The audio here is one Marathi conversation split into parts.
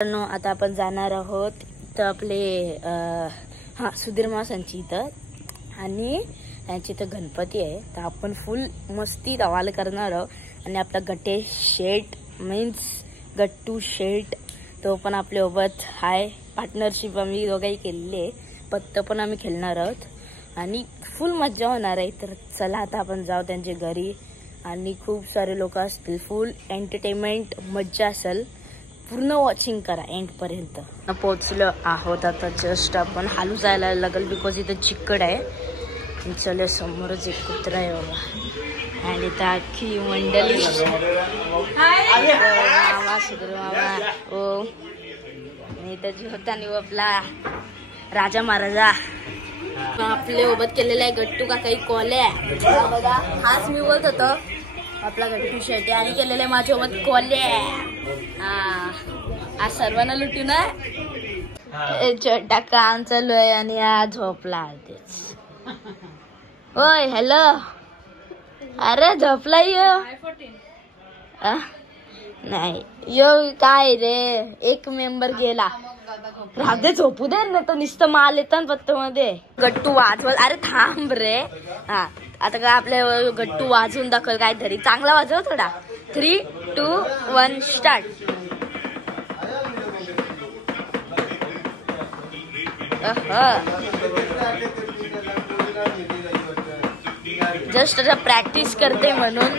आता आपण जाणार आहोत तर आपले सुधीर मासांची इथं आणि त्यांची इथं गणपती आहे तर आपण फुल मस्ती धमाल करणार आहोत आणि आपला गटेश शेट मीन्स गट्टू शेट तो पण आपल्यासोबत हाय पार्टनरशिप आम्ही दोघाही केलेली आहे पत्त पण आम्ही खेळणार आहोत आणि फुल मज्जा होणार आहे तर चला आता आपण जाऊ त्यांच्या घरी आणि खूप सारे लोक असतील फुल एंटरटेनमेंट मज्जा असेल पूर्ण वॉचिंग करा एंड पर्यंत पोहोचलो आहोत आता जस्ट आपण हालू जायला लागल बिकॉज इथं चिकट आहे चल समोरच एक कुत्रा आहे बाबा आणि इथं अख्खी मंडळी मामा सुधीर मामा ओ इथं जीवतानी आपला राजा महाराजा आपले सोबत केलेला आहे गट्टू का काही कॉल्या बघा हाच मी बोलत होतो आपला गट्टू शेट्टी आणि केलेले माझ्यासोबत कॉल्या आज सर्वांना लुटू ना छोटा काम चालू आहे आणि आज झोपला तेच ओय हॅलो अरे झोपला नाही यो काय रे एक मेंबर गेला राधे झोपू दे ना तर नुसतं माल येतं पत्त मध्ये गट्टू वाजवत अरे थांब रे हा आता काय आपल्या गट्टू वाजवून दाखल काहीतरी चांगला वाजव थोडा 3, 2, 1 स्टार्ट जस्ट आता प्रॅक्टिस करते म्हणून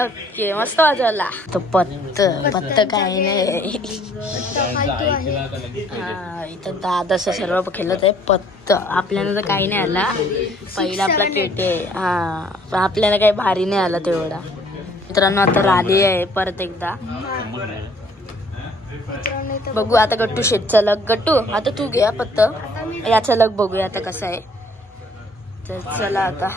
ओके मस्त वाजवला तो पत्त काही नाही हा इथं दादाचं सर्व खेळत आहे पत्त आपल्याला तर काही नाही आला पहिला आपला पेटे हा आपल्याला काही भारी नाही आला तेवढा मित्रांनो आता राधी आहे परत एकदा बघू आता गट्टू शेटचा लग गट्टू आता तू घे पत्त याचा लग बघूया आता कसा आहे तर चला आता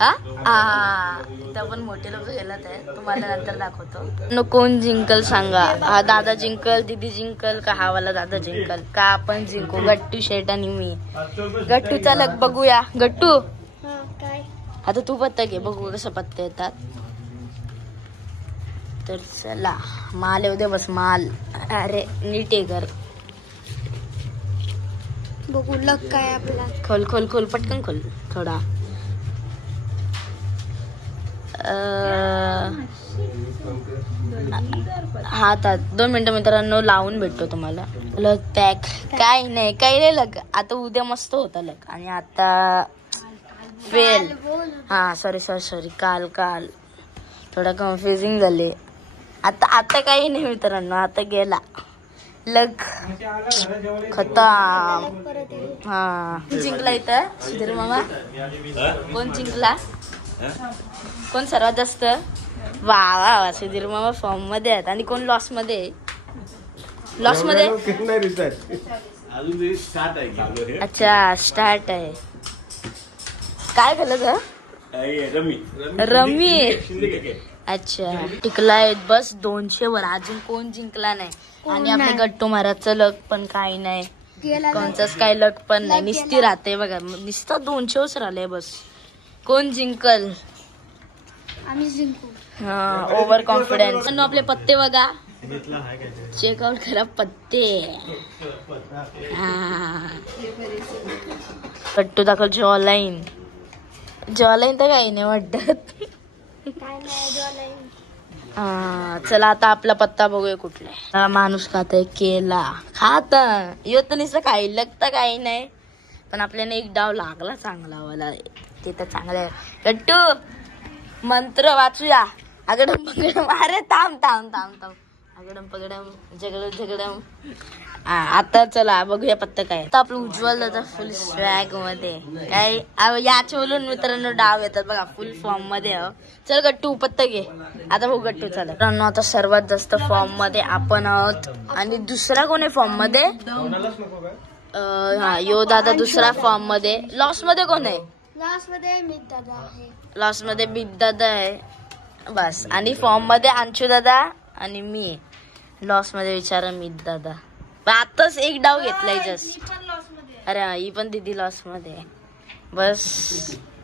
इथं पण मोठे लोक गेलात आहे तुम्हाला नंतर दाखवतो कोण जिंकल सांगा हा दादा जिंकल दीदी जिंकल का हा वाला दादा जिंकल का आपण जिंकू गट्टू शेट आणि मी गट्टूचा लग बघूया गट्टू आता तू पत्ता घे बघू कसं पत्ते येतात तर चला माल येऊ दे बस माल अरे नीट आहे घर बघू लग काय आपला खोल खोल खोल पटकन खोल थोडा हा आता 2 मिनिटं मित्रांनो लावून भेटतो तुम्हाला लग पॅक काही नाही लग आता उद्या मस्त होता लग आणि आता फेल हा सॉरी काल थोडा कन्फ्युजिंग झाले आता काही नाही मित्रांनो आता गेला लग खतम हा जिंकला इथं सुधीर मामा कोण जिंकला कोण सर्वात जास्त वा सुधीर मामा फॉर्म मध्ये आहेत आणि कोण लॉस मध्ये अच्छा स्टार्ट आहे काय झालं रमी अच्छा टिकलाय बस 200 वर अजून कोण जिंकला नाही आणि आपल्या गट्टू महाराजचं लक पण काही नाही कोणचंच काही लक पण नाही निस्ती राहते बघा नुसतं 200च राहिले बस कोण जिंकल आम्ही जिंकू हा ओव्हर कॉन्फिडन्स आपले पत्ते बघा चेकआउट करा पत्ते गट्टू दाखल जॉलाईन तर काही नाही वाटत चला आता आपला पत्ता बघूया कुठला माणूस खात केला खात यो तर नुसतं काही लगता काही नाही पण आपल्याला एक डाव लागला चांगला वाला ते तर चांगलं आहे गट्टू मंत्र वाचूया अगडम पगडम अरे थांब अगडम पगडम झगडम आता चला बघूया पत्ता काय आता आपलं उज्ज्वल दादा फुल स्वॅग मध्ये काय याच बोलून मित्रांनो डाव येतात बघा फुल फॉर्म मध्ये चल गट्टू पत्ता घे आता बघू गट्टू चला मित्रांनो आता सर्वात जास्त फॉर्म मध्ये आपण आहोत आणि दुसरा कोण आहे फॉर्म मध्ये हा यो दादा दुसरा फॉर्म मध्ये लॉस मध्ये कोण आहे लॉस मध्ये बिग दादा आहे बस आणि फॉर्म मध्ये अंशू दादा आणि मी लॉस मध्ये विचारा मित दादा आताच एक डाव घेतलाय जस्ट अरे ही पण दीदी लॉस मध्ये बस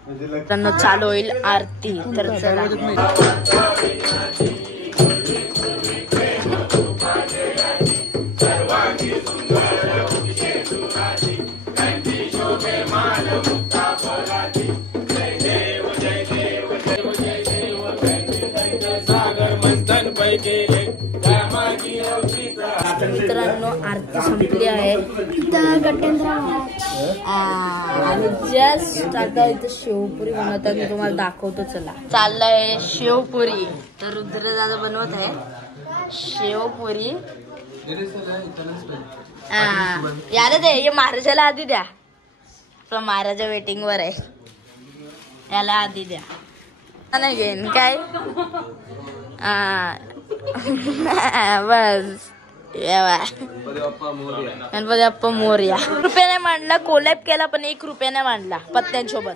त्यांना चालू होईल आरती तर चला मित्रांनो आरती संपली आहे इथं गटेंद्र महाराज आणि जस्ट आता इथं शेवपुरी बनवतात. मी तुम्हाला दाखवतो. चला चाललंय शेवपुरी. तर रुद्र दादा बनवत आहे शेवपुरी. यार दे हे महाराजाला आधी द्या. आपला महाराजा वेटिंग वर आहे. याला आधी द्या. नाही घेईन काय बस गणपती बाप्पा मोरया. रुपयाने मांडला. कोलॅब केला पण 1 रुपयाने मांडला पत्त्यांसोबत.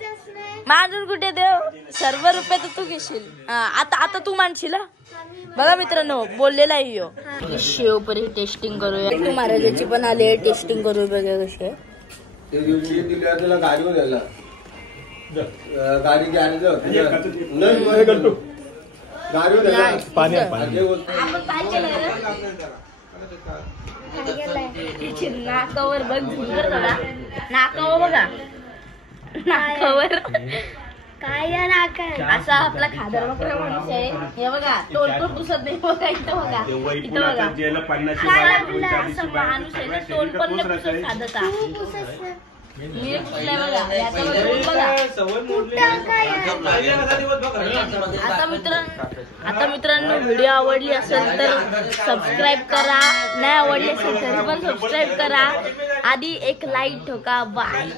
मांडून कुठे देव. सर्व रुपये तर तू घेशील. आता तू मांडशील. बघा मित्रांनो बोललेला यो शेवपुरी टेस्टिंग करूया. तू महाराजाची पण आली टेस्टिंग करू. बघा कशी आहे. नाकावर बघ. नाकावर बघा. नाकावर काय नाक असा आपला खादर माणूस आहे. हे बघा तोंड पण पुसत नाही. बघा इथं बघा. इथं बघा असं माणूस आहे. तोंड पण नाही पुसत खादचा. मी पुसलाय बघा. आता मित्रांनो व्हिडिओ आवडली असेल तर सबस्क्राईब करा. नाही आवडली असेल तरी पण सबस्क्राईब करा. आधी एक लाईक ठोका. बाय.